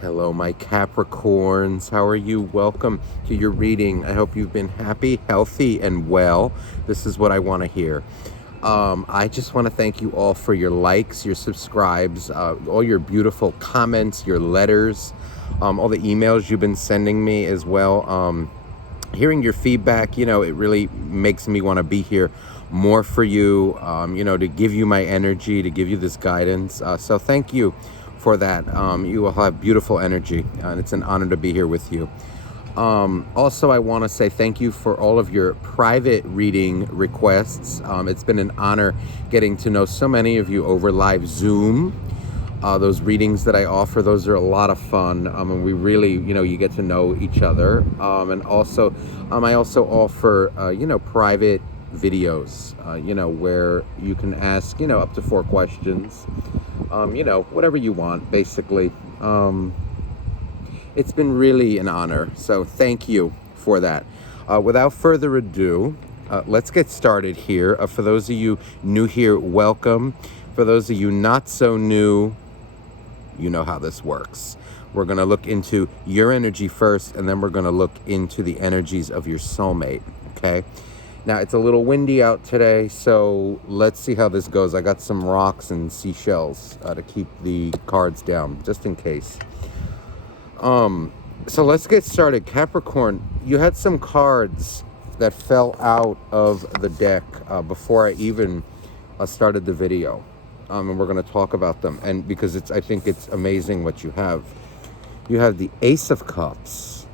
Hello, my Capricorns. How are you? Welcome to your reading. I hope you've been happy, healthy, and well. This is what I want to hear. I just want to thank you all for your likes, your subscribes, all your beautiful comments, your letters, all the emails you've been sending me as well. Hearing your feedback, it really makes me want to be here more for you, to give you my energy, to give you this guidance. So thank you for that. You will have beautiful energy, and it's an honor to be here with you. Also, I want to say thank you for all of your private reading requests. It's been an honor getting to know so many of you over live Zoom. Those readings that I offer, those are a lot of fun, and we really, you get to know each other. And also, I also offer, private videos, where you can ask, up to 4 questions, whatever you want, basically. It's been really an honor, so thank you for that. Without further ado, let's get started here. For those of you new here, welcome. For those of you not so new, you know how this works. We're going to look into your energy first, and then we're going to look into the energies of your soulmate, okay? Now, it's a little windy out today, so let's see how this goes. I got some rocks and seashells to keep the cards down, just in case. So let's get started. Capricorn, you had some cards that fell out of the deck before I even started the video. And we're going to talk about them. And because I think it's amazing what you have. You have the Ace of Cups,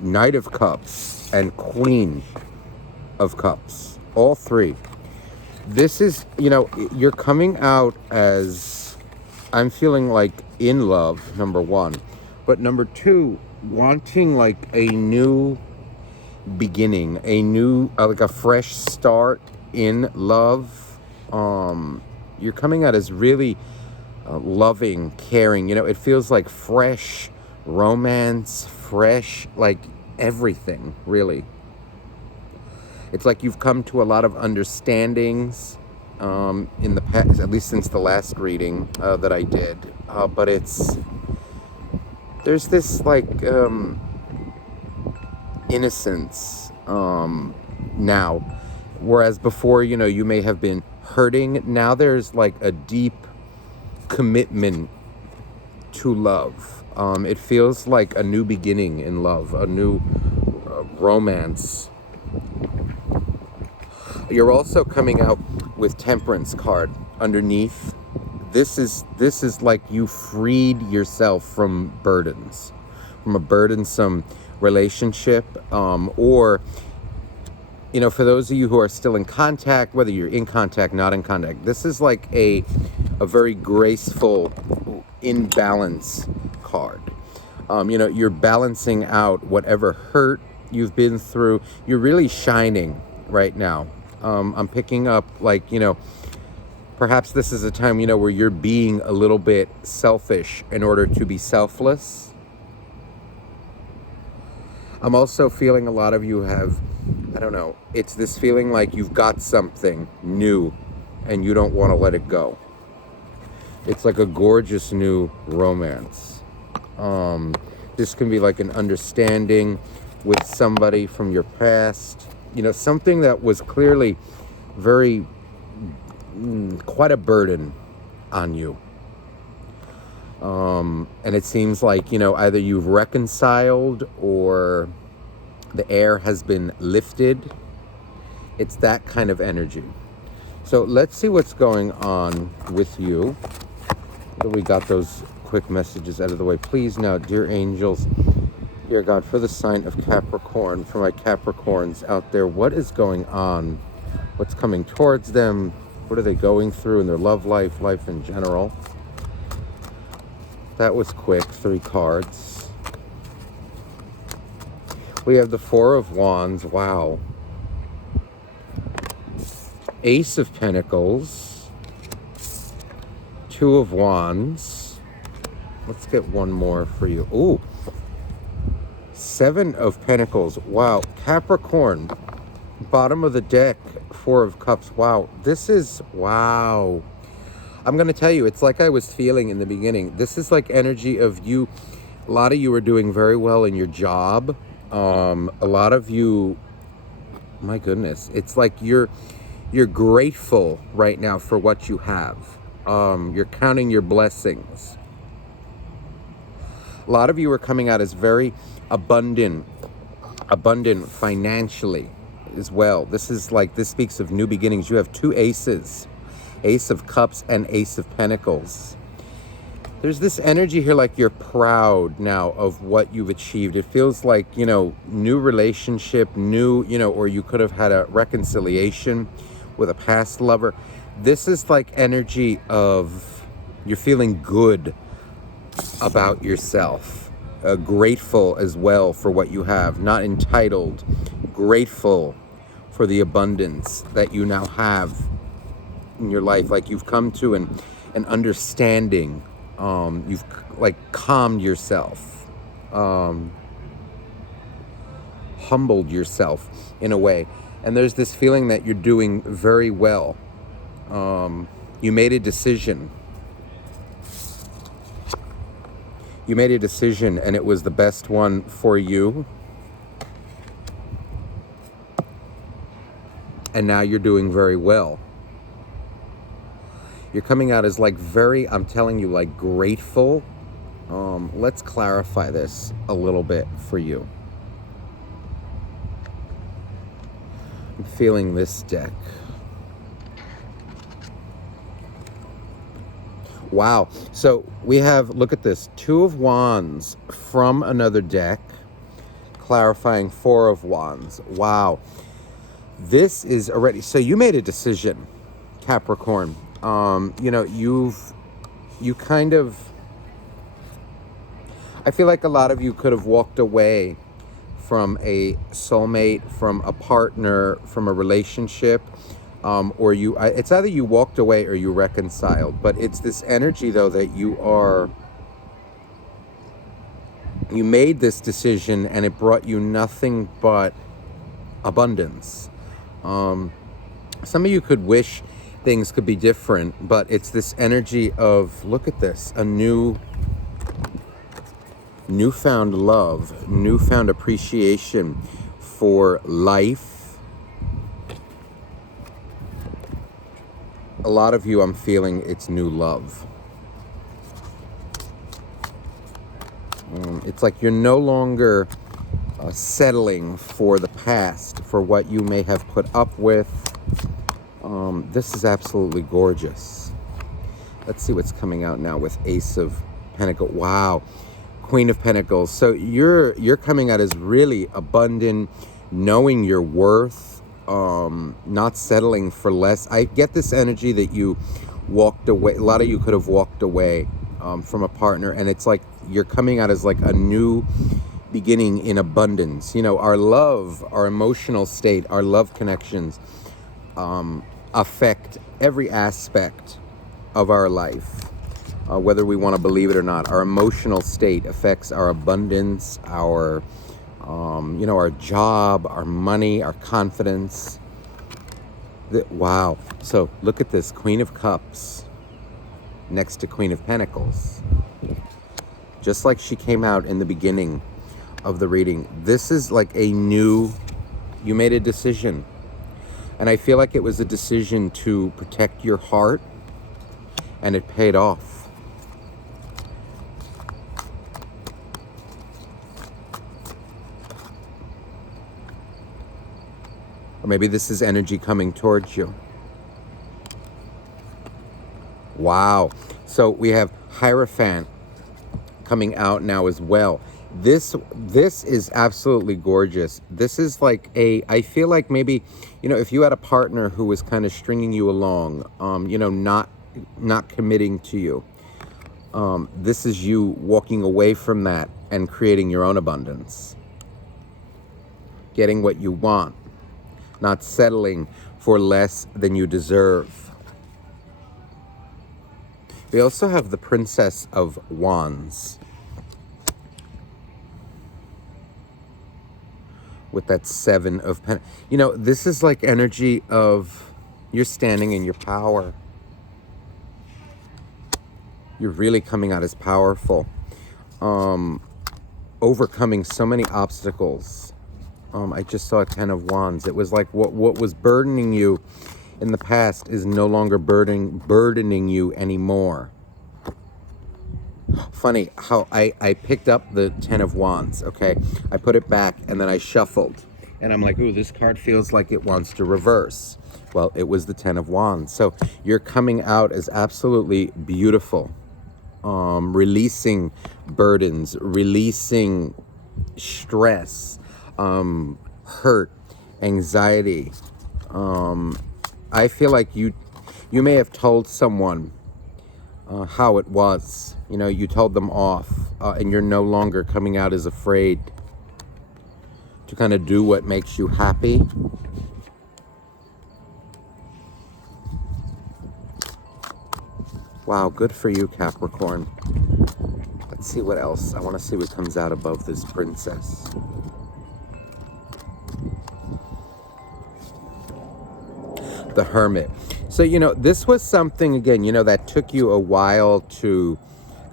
Knight of Cups, and Queen of Cups. All 3. This is, you're coming out as, I'm feeling like in love, number 1. But number 2, wanting like a new beginning, like a fresh start in love. You're coming out as really loving, caring. It feels like fresh romance, fresh, like everything, really. It's like you've come to a lot of understandings in the past, at least since the last reading that I did. But there's this like innocence now, whereas before, you may have been hurting. Now there's like a deep commitment to love. It feels like a new beginning in love, a new romance. You're also coming out with Temperance card underneath. This is like you freed yourself from burdens, from a burdensome relationship, or for those of you who are still in contact, whether you're in contact, not in contact, this is like a very graceful, in balance card. You're balancing out whatever hurt you've been through. You're really shining right now. I'm picking up like, perhaps this is a time, where you're being a little bit selfish in order to be selfless. I'm also feeling a lot of you have, I don't know, it's this feeling like you've got something new and you don't want to let it go. It's like a gorgeous new romance. This can be like an understanding with somebody from your past, something that was clearly very, quite a burden on you. And it seems like, either you've reconciled or the air has been lifted. It's that kind of energy. So let's see what's going on with you. We got those quick messages out of the way. Please now, dear angels, dear God, for the sign of Capricorn, for my Capricorns out there, what is going on? What's coming towards them? What are they going through in their love life, life in general? That was quick, 3 cards. We have the 4 of Wands, wow. Ace of Pentacles, 2 of Wands. Let's get one more for you. Ooh, 7 of Pentacles, wow. Capricorn, bottom of the deck, 4 of Cups, wow. This is, wow. I'm going to tell you, it's like I was feeling in the beginning. This is like energy of you. A lot of you are doing very well in your job. A lot of you, my goodness, it's like you're grateful right now for what you have. You're counting your blessings. A lot of you are coming out as very abundant financially as well. This speaks of new beginnings. You have two aces, Ace of Cups and Ace of Pentacles. There's this energy here like you're proud now of what you've achieved. It feels like, new relationship, or you could have had a reconciliation with a past lover. This is like energy of you're feeling good about yourself, grateful as well for what you have, not entitled, grateful for the abundance that you now have in your life. Like you've come to an understanding. You've like calmed yourself, humbled yourself in a way. And there's this feeling that you're doing very well. You made a decision. You made a decision and it was the best one for you. And now you're doing very well. You're coming out as like very, I'm telling you, like grateful. Let's clarify this a little bit for you. I'm feeling this deck. Wow. So we have, look at this, Two of Wands from another deck, clarifying Four of Wands. Wow. This is already, so you made a decision, Capricorn. You kind of, I feel like a lot of you could have walked away from a soulmate, from a partner, from a relationship, it's either you walked away or you reconciled. But it's this energy though that you made this decision and it brought you nothing but abundance. Some of you could wish things could be different, but it's this energy of, look at this, a newfound love, newfound appreciation for life. A lot of you, I'm feeling it's new love. It's like you're no longer settling for the past, for what you may have put up with. This is absolutely gorgeous. Let's see what's coming out now with Ace of Pentacles. Wow. Queen of Pentacles. So you're coming out as really abundant, knowing your worth, not settling for less. I get this energy that you walked away. A lot of you could have walked away from a partner, and it's like you're coming out as like a new beginning in abundance. Our love, our emotional state, our love connections affect every aspect of our life, whether we want to believe it or not. Our emotional state affects our abundance, our job, our money, our confidence. Wow. So look at this, Queen of Cups next to Queen of Pentacles. Just like she came out in the beginning of the reading. This is like you made a decision. And I feel like it was a decision to protect your heart, and it paid off. Or maybe this is energy coming towards you. Wow. So we have Hierophant coming out now as well. This is absolutely gorgeous. This is like I feel like maybe, if you had a partner who was kind of stringing you along, not committing to you, this is you walking away from that and creating your own abundance. Getting what you want, not settling for less than you deserve. We also have the Princess of Wands. With that Seven of Pentacles. This is like energy of you're standing in your power. You're really coming out as powerful. Overcoming so many obstacles. I just saw a 10 of Wands. It was like what was burdening you in the past is no longer burdening you anymore. Funny how I picked up the 10 of Wands, okay? I put it back and then I shuffled. And I'm like, ooh, this card feels like it wants to reverse. Well, it was the 10 of Wands. So you're coming out as absolutely beautiful. Releasing burdens, releasing stress, hurt, anxiety. I feel like you may have told someone how it was. You know, you told them off, and you're no longer coming out as afraid to kind of do what makes you happy. Wow, good for you, Capricorn. Let's see what else. I want to see what comes out above this princess. The Hermit. So, you know, this was something, again, you know, that took you a while to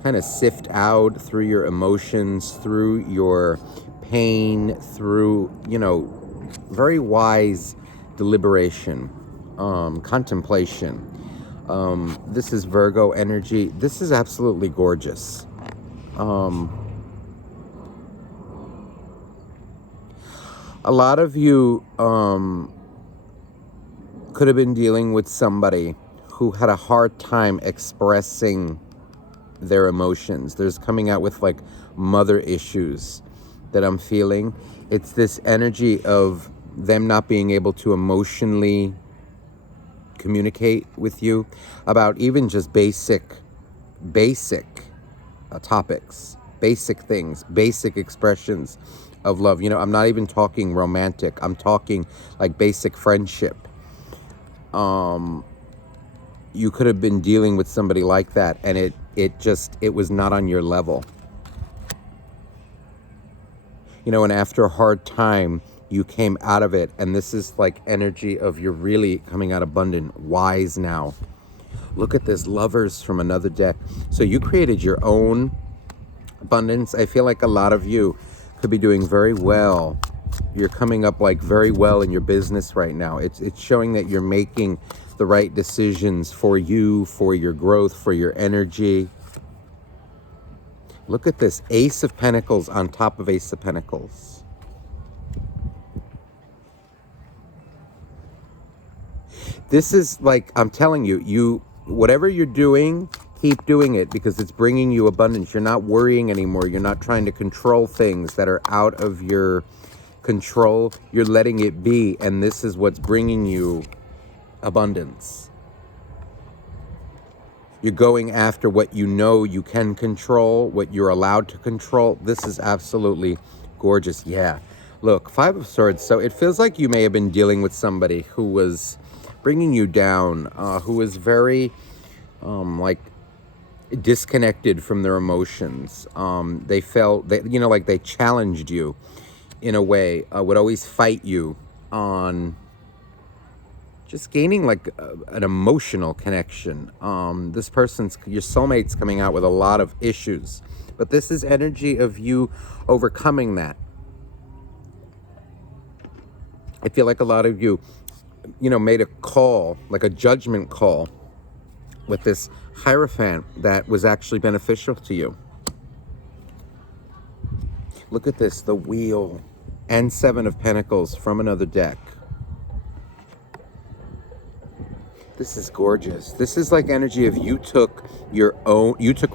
kind of sift out through your emotions, through your pain, through, you know, very wise deliberation, contemplation. This is Virgo energy. This is absolutely gorgeous. A lot of you could have been dealing with somebody who had a hard time expressing their emotions. There's coming out with like mother issues that I'm feeling. It's this energy of them not being able to emotionally communicate with you about even just basic topics, basic things, basic expressions of love. You know, I'm not even talking romantic. I'm talking like basic friendship. You could have been dealing with somebody like that, and it was not on your level. You know, and after a hard time, you came out of it, and this is like energy of you're really coming out abundant, wise now. Look at this, Lovers from another deck. So you created your own abundance. I feel like a lot of you could be doing very well. You're coming up like very well in your business right now. It's showing that you're making the right decisions for you, for your growth, for your energy. Look at this, Ace of Pentacles on top of Ace of Pentacles. This is like, I'm telling you, whatever you're doing, keep doing it because it's bringing you abundance. You're not worrying anymore. You're not trying to control things that are out of your control. You're letting it be, and this is what's bringing you abundance. You're going after what you know you can control, what you're allowed to control. This is absolutely gorgeous. Yeah. Look, Five of Swords. So it feels like you may have been dealing with somebody who was bringing you down, who was very like disconnected from their emotions. They felt that, you know, like they challenged you in a way, would always fight you on just gaining like an emotional connection. This person's, your soulmate's coming out with a lot of issues, but this is energy of you overcoming that. I feel like a lot of you, you know, made a call, like a judgment call with this Hierophant that was actually beneficial to you. Look at this, the Wheel and Seven of Pentacles from another deck. This is gorgeous. This is like energy of you took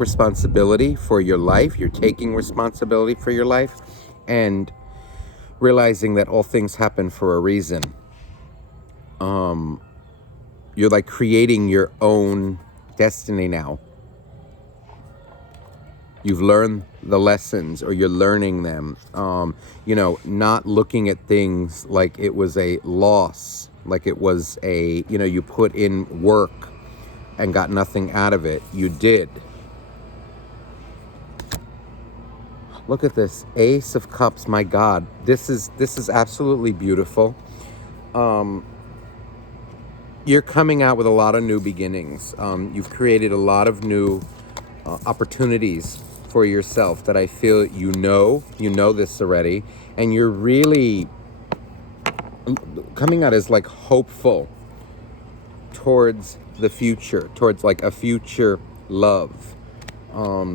responsibility for your life. You're taking responsibility for your life and realizing that all things happen for a reason. You're like creating your own destiny now. You've learned the lessons, or you're learning them. You know, not looking at things like it was a loss, like it was a, you know, you put in work and got nothing out of it. You did. Look at this, Ace of Cups. My God, this is absolutely beautiful. You're coming out with a lot of new beginnings. You've created a lot of new opportunities for yourself that I feel you know this already, and you're really coming out as like hopeful towards the future, towards like a future love. I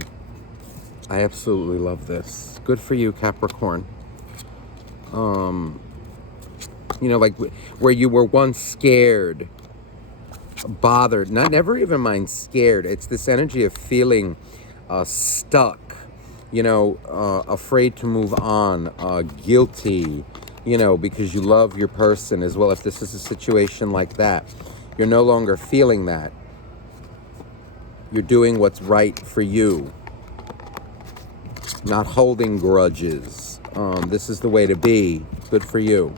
absolutely love this. Good for you, Capricorn. Like where you were once scared, bothered, never even mind scared. It's this energy of feeling stuck, afraid to move on, guilty, because you love your person as well. If this is a situation like that, you're no longer feeling that. You're doing what's right for you, not holding grudges. This is the way to be. Good for you.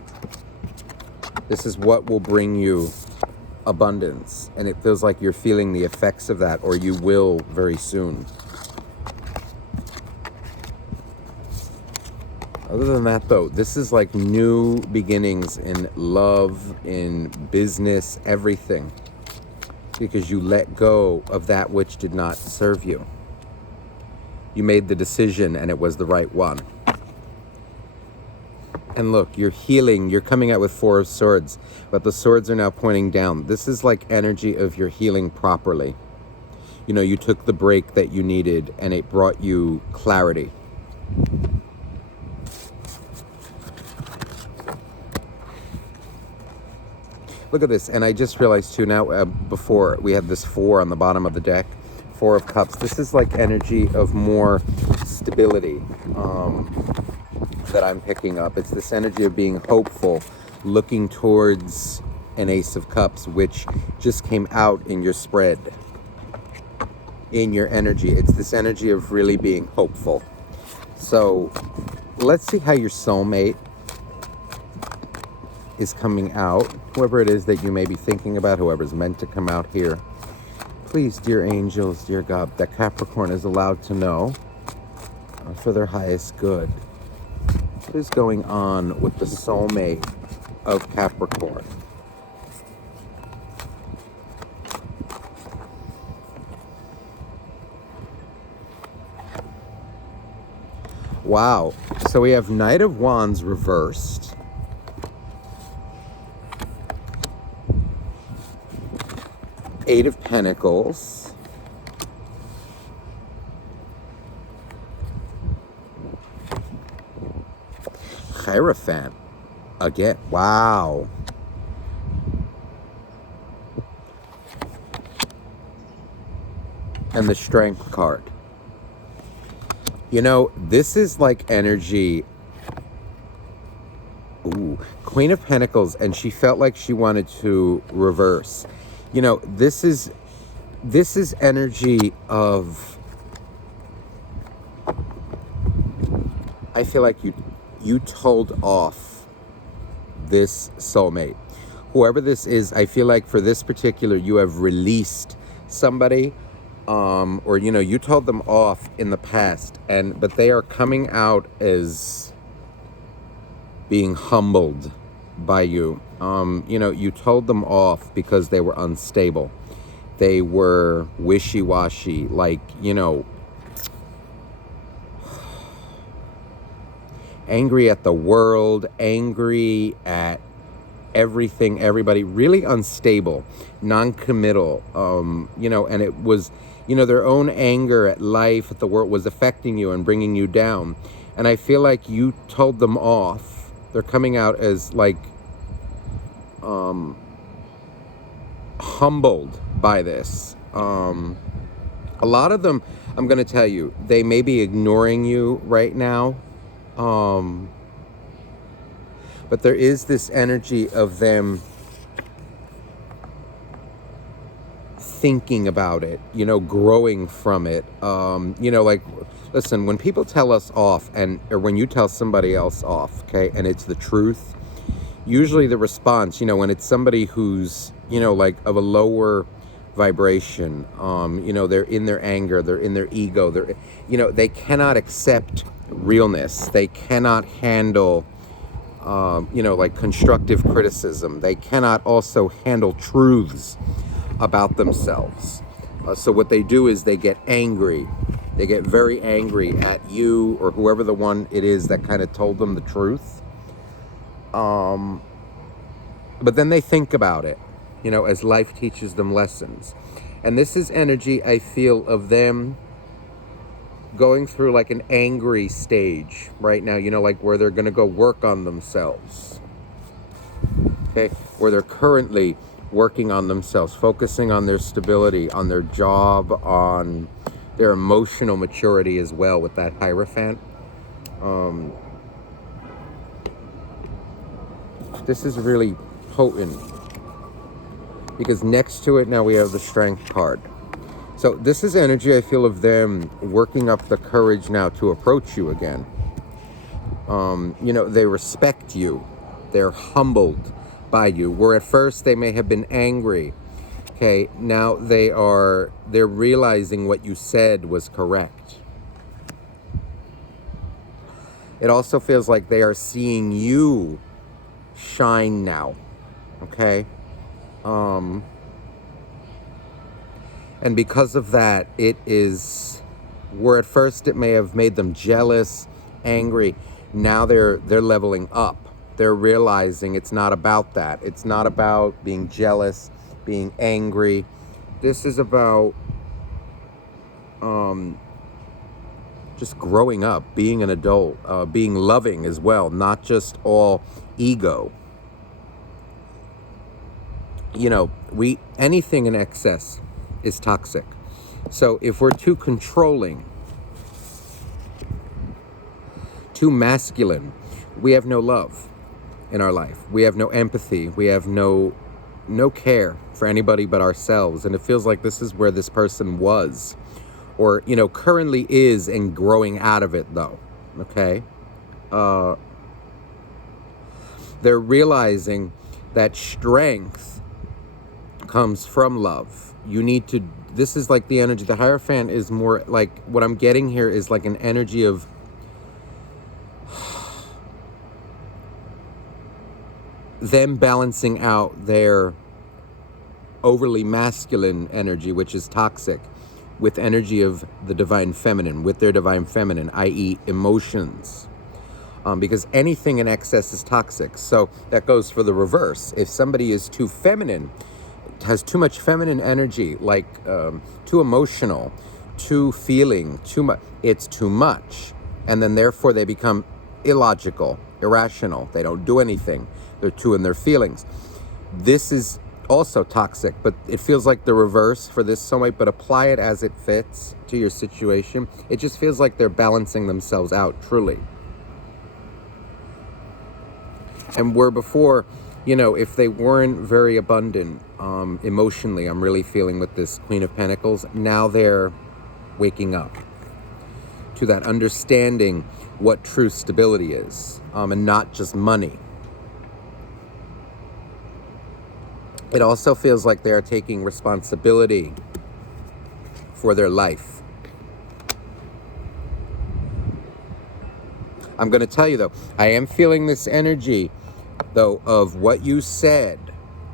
This is what will bring you abundance, and it feels like you're feeling the effects of that, or you will very soon. Other than that, though, this is like new beginnings in love, in business, everything, because you let go of that which did not serve you. You made the decision, and it was the right one. And look, you're healing. You're coming out with 4 of Swords, but the swords are now pointing down. This is like energy of your healing properly. You took the break that you needed, and it brought you clarity. Look at this. And I just realized too now, before we had this 4 on the bottom of the deck, 4 of Cups. This is like energy of more stability. That I'm picking up. It's this energy of being hopeful, looking towards an Ace of Cups, which just came out in your spread, in your energy. It's this energy of really being hopeful. So let's see how your soulmate is coming out. Whoever it is that you may be thinking about, whoever's meant to come out here, please, dear angels, dear God, that Capricorn is allowed to know for their highest good. What is going on with the soulmate of Capricorn? Wow. So we have Knight of Wands reversed. Eight of Pentacles. Hierophant again. Wow. And the Strength card. This is like energy. Ooh, Queen of Pentacles, and she felt like she wanted to reverse. This is energy of, I feel like you told off this soulmate. Whoever this is, I feel like for this particular, you have released somebody, or you told them off in the past, but they are coming out as being humbled by you. You told them off because they were unstable. They were wishy-washy, like, angry at the world, angry at everything, everybody, really unstable, non-committal, and it was, their own anger at life, at the world, was affecting you and bringing you down. And I feel like you told them off. They're coming out as like humbled by this. A lot of them, I'm going to tell you, they may be ignoring you right now. But there is this energy of them thinking about it, growing from it. Like, listen, when people tell us off, or when you tell somebody else off, okay, and it's the truth, usually the response, when it's somebody who's, like of a lower vibration, they're in their anger, they're in their ego, they cannot accept realness. They cannot handle, like constructive criticism. They cannot also handle truths about themselves. So what they do is they get angry. They get very angry at you or whoever the one it is that kind of told them the truth. But then they think about it, as life teaches them lessons. And this is energy I feel of them going through like an angry stage right now, like where they're going to go work on themselves. Okay, where they're currently working on themselves, focusing on their stability, on their job, on their emotional maturity as well with that Hierophant. This is really potent because next to it now we have the Strength card. So this is energy I feel of them working up the courage now to approach you again. They respect you. They're humbled by you. Where at first they may have been angry. Okay, now they're realizing what you said was correct. It also feels like they are seeing you shine now. Okay? And because of that, it is where at first it may have made them jealous, angry. Now they're leveling up. They're realizing it's not about that. It's not about being jealous, being angry. This is about just growing up, being an adult, being loving as well, not just all ego. Anything in excess is toxic. So if we're too controlling, too masculine, we have no love in our life. We have no empathy. We have no care for anybody but ourselves. And it feels like this is where this person was or, currently is and growing out of it though. Okay. They're realizing that strength comes from love. This is like the energy. The Hierophant is more like, what I'm getting here is like an energy of them balancing out their overly masculine energy, which is toxic, with energy of the divine feminine, with their divine feminine, i.e. emotions. Because anything in excess is toxic. So that goes for the reverse. If somebody is too feminine, has too much feminine energy, like too emotional, too feeling, too much, it's too much. And then therefore they become illogical, irrational. They don't do anything. They're too in their feelings. This is also toxic, but it feels like the reverse for this Soulmate, but apply it as it fits to your situation. It just feels like they're balancing themselves out, truly. And where before, if they weren't very abundant emotionally, I'm really feeling with this Queen of Pentacles, now they're waking up to that, understanding what true stability is, and not just money. It also feels like they are taking responsibility for their life. I'm going to tell you, though, I am feeling this energy, though, of what you said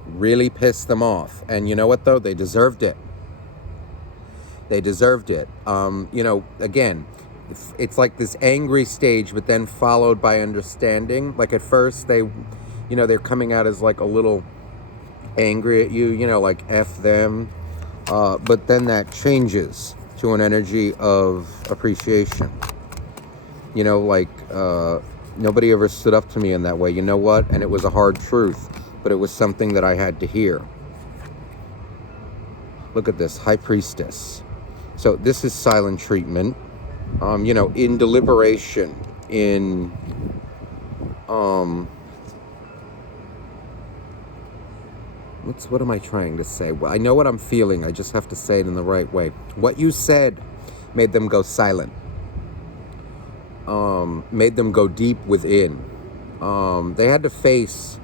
really pissed them off. And you know what, though? They deserved it. They deserved it. Again, it's like this angry stage, but then followed by understanding. Like at first, they're coming out as like a little angry at you, like F them. But then that changes to an energy of appreciation. Nobody ever stood up to me in that way. You know what? And it was a hard truth, but it was something that I had to hear. Look at this, High Priestess. So this is silent treatment. In deliberation, in what am I trying to say? Well, I know what I'm feeling. I just have to say it in the right way. What you said made them go silent. Made them go deep within. They had to face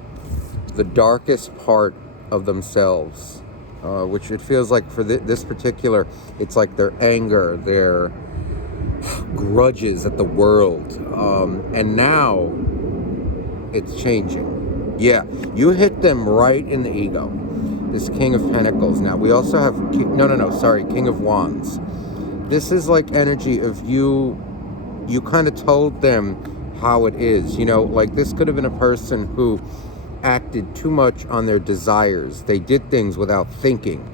the darkest part of themselves, which it feels like for this particular, it's like their anger, their grudges at the world. And now it's changing. Yeah, you hit them right in the ego. This King of Pentacles. Now, we also have... King of Wands. This is like energy of you kind of told them how it is. Like this could have been a person who acted too much on their desires. They did things without thinking.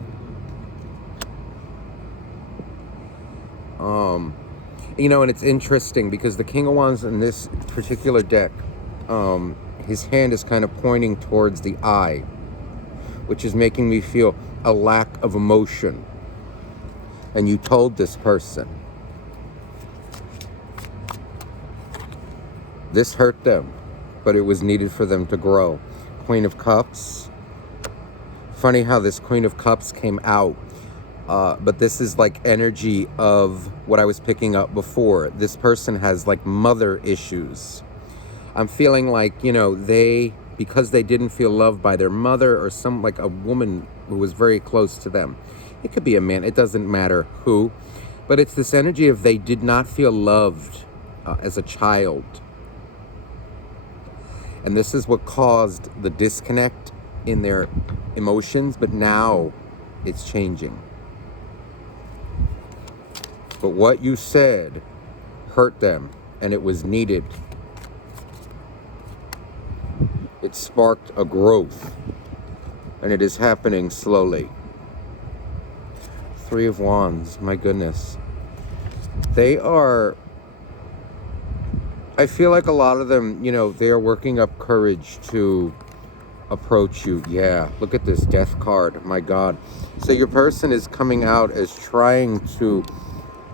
And it's interesting because the King of Wands in this particular deck, his hand is kind of pointing towards the eye, which is making me feel a lack of emotion. And you told this person. This hurt them, but it was needed for them to grow. Queen of Cups. Funny how this Queen of Cups came out. But this is like energy of what I was picking up before. This person has like mother issues. I'm feeling like, because they didn't feel loved by their mother or like a woman who was very close to them. It could be a man. It doesn't matter who. But it's this energy of they did not feel loved as a child. And this is what caused the disconnect in their emotions. But now it's changing. But what you said hurt them, and it was needed. It sparked a growth, and it is happening slowly. Three of Wands, my goodness. They are, I feel like a lot of them, they are working up courage to approach you. Yeah, look at this Death card, my God. So your person is coming out as trying to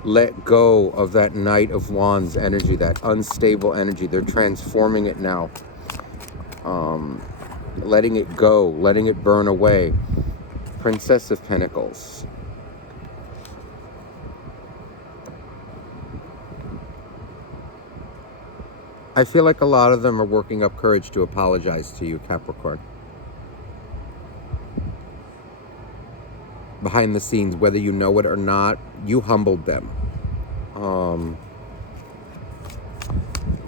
let go of that Knight of Wands energy, that unstable energy. They're transforming it now. Letting it go, letting it burn away. Princess of Pentacles. I feel like a lot of them are working up courage to apologize to you, Capricorn. Behind the scenes, whether you know it or not, you humbled them.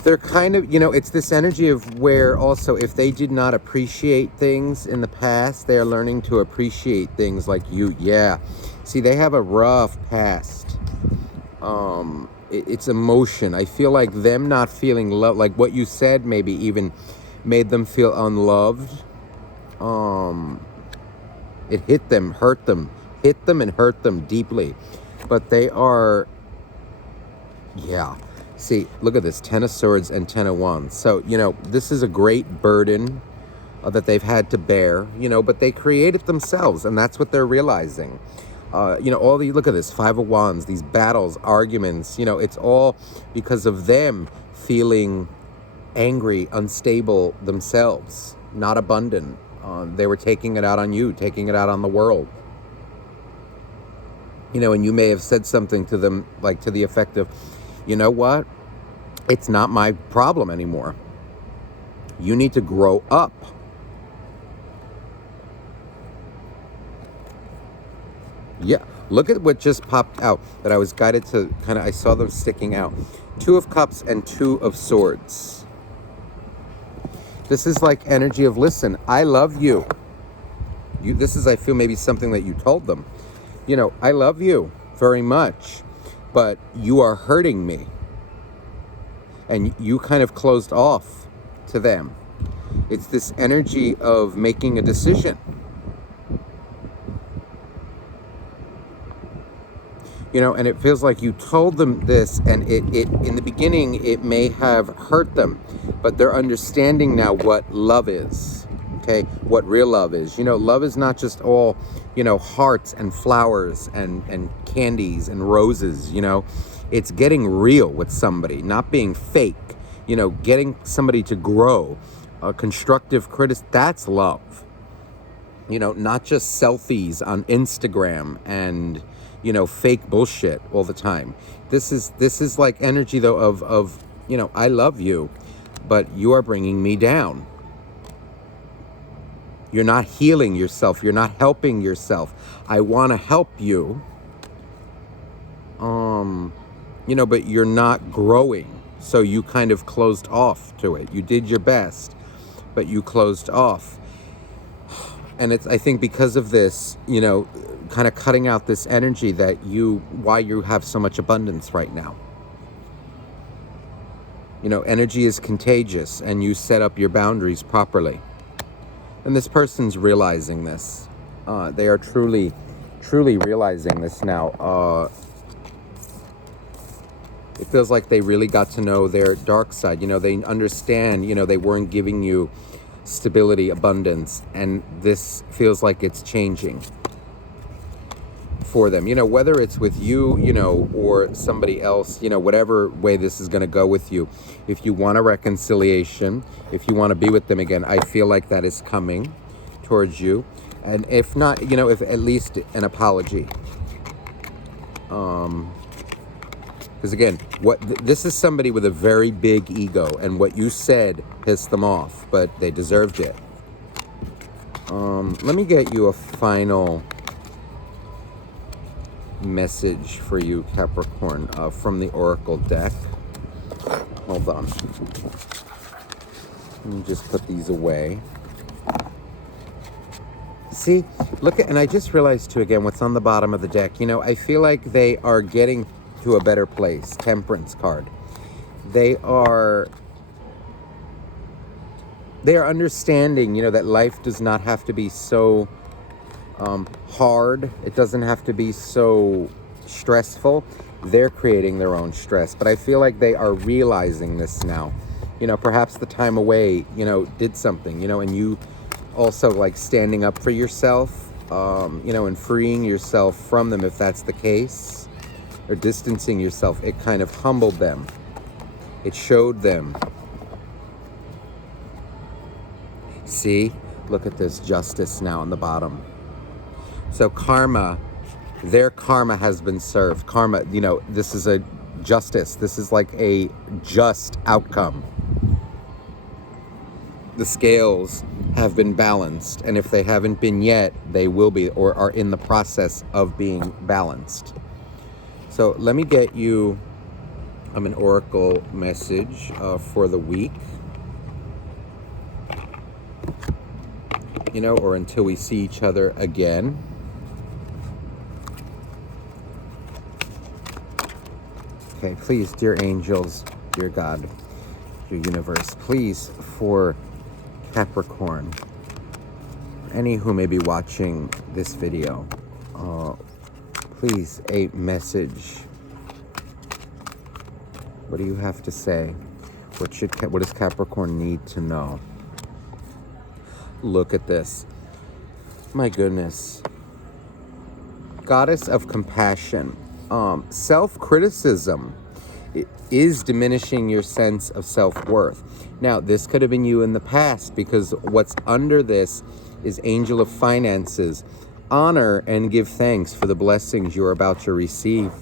They're kind of, it's this energy of where also if they did not appreciate things in the past, they are learning to appreciate things like you. Yeah. See, they have a rough past. It's emotion. I feel like them not feeling love, like what you said maybe even made them feel unloved. It hit them, hurt them. Hit them and hurt them deeply. But they are, yeah. See, look at this, 10 of Swords and 10 of Wands. So, this is a great burden that they've had to bear, but they created themselves, and that's what they're realizing. Look at this, 5 of Wands, these battles, arguments, it's all because of them feeling angry, unstable themselves, not abundant. They were taking it out on you, taking it out on the world. And you may have said something to them, like to the effect of, you know what? It's not my problem anymore. You need to grow up. Yeah, look at what just popped out that I was guided to I saw them sticking out. 2 of Cups and 2 of Swords. This is like energy of, listen, I love you. This is, I feel, maybe something that you told them. I love you very much, but you are hurting me. And you kind of closed off to them. It's this energy of making a decision. And it feels like you told them this, and it in the beginning, it may have hurt them, but they're understanding now what love is, okay? What real love is. Love is not just all, hearts and flowers and candies and roses, It's getting real with somebody, not being fake, getting somebody to grow. Constructive criticism, that's love. Not just selfies on Instagram and, fake bullshit all the time. This is like energy though of I love you, but you are bringing me down. You're not healing yourself. You're not helping yourself. I want to help you. But you're not growing. So you kind of closed off to it. You did your best, but you closed off. And it's, I think because of this, you know, kind of cutting out this energy that why you have so much abundance right now. You know, energy is contagious, and you set up your boundaries properly. And this person's realizing this. They are truly realizing this now. It feels like they really got to know their dark side. You know, they understand, you know, they weren't giving you stability, abundance, and this feels like it's changing for them. You know, whether it's with you, you know, or somebody else, you know, whatever way this is going to go with you. If you want a reconciliation, if you want to be with them again, I feel like that is coming towards you. And if not, you know, if at least an apology. Because again, this is somebody with a very big ego, and what you said pissed them off, but they deserved it. Let me get you a final message for you, Capricorn, from the Oracle deck. Hold on. Let me just put these away. See, look at, and I just realized too, again, what's on the bottom of the deck. You know, I feel like they are getting to a better place. Temperance card. They are understanding, you know, that life does not have to be so hard. It doesn't have to be so stressful. They're creating their own stress. But I feel like they are realizing this now. You know, perhaps the time away, you know, did something, you know, and you also like standing up for yourself, you know, and freeing yourself from them if that's the case. Or distancing yourself, it kind of humbled them. It showed them. See? Look at this justice now on the bottom. So karma, their karma has been served. Karma, you know, this is a justice. This is like a just outcome. The scales have been balanced. And if they haven't been yet, they will be, or are in the process of being balanced. So let me get you an oracle message for the week, you know, or until we see each other again. Okay, please, dear angels, dear God, dear universe, please, for Capricorn, any who may be watching this video, please, a message. What do you have to say? What does Capricorn need to know? Look at this. My goodness. Goddess of compassion. Self-criticism is diminishing your sense of self-worth. Now, this could have been you in the past, because what's under this is Angel of Finances. Honor and give thanks for the blessings you're about to receive.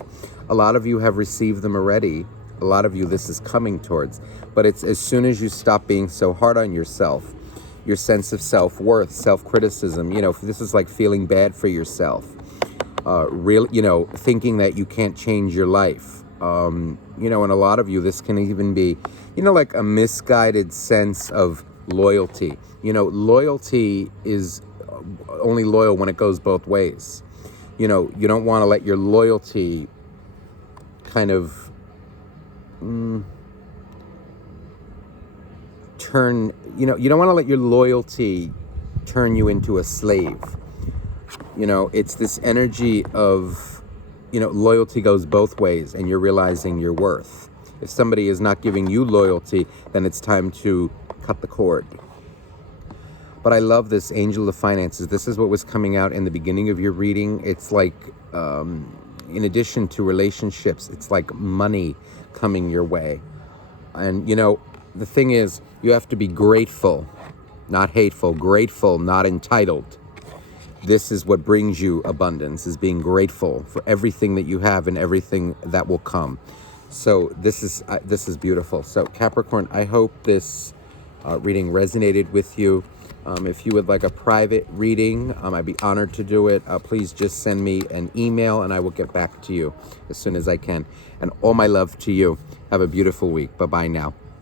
A lot of you have received them already. A lot of you, this is coming towards. But it's as soon as you stop being so hard on yourself, your sense of self-worth, self-criticism, you know, this is like feeling bad for yourself. You know, thinking that you can't change your life. You know, and a lot of you, this can even be, you know, like a misguided sense of loyalty. You know, loyalty is only loyal when it goes both ways. You know, you don't want to let your loyalty kind of turn, you know, you don't want to let your loyalty turn you into a slave. You know, it's this energy of, you know, loyalty goes both ways, and you're realizing your worth. If somebody is not giving you loyalty, then it's time to cut the cord. But I love this Angel of Finances. This is what was coming out in the beginning of your reading. It's like, in addition to relationships, it's like money coming your way. And, you know, the thing is, you have to be grateful, not hateful. Grateful, not entitled. This is what brings you abundance, is being grateful for everything that you have and everything that will come. So this is beautiful. So Capricorn, I hope this reading resonated with you. If you would like a private reading, I'd be honored to do it. Please just send me an email and I will get back to you as soon as I can. And all my love to you. Have a beautiful week. Bye-bye now.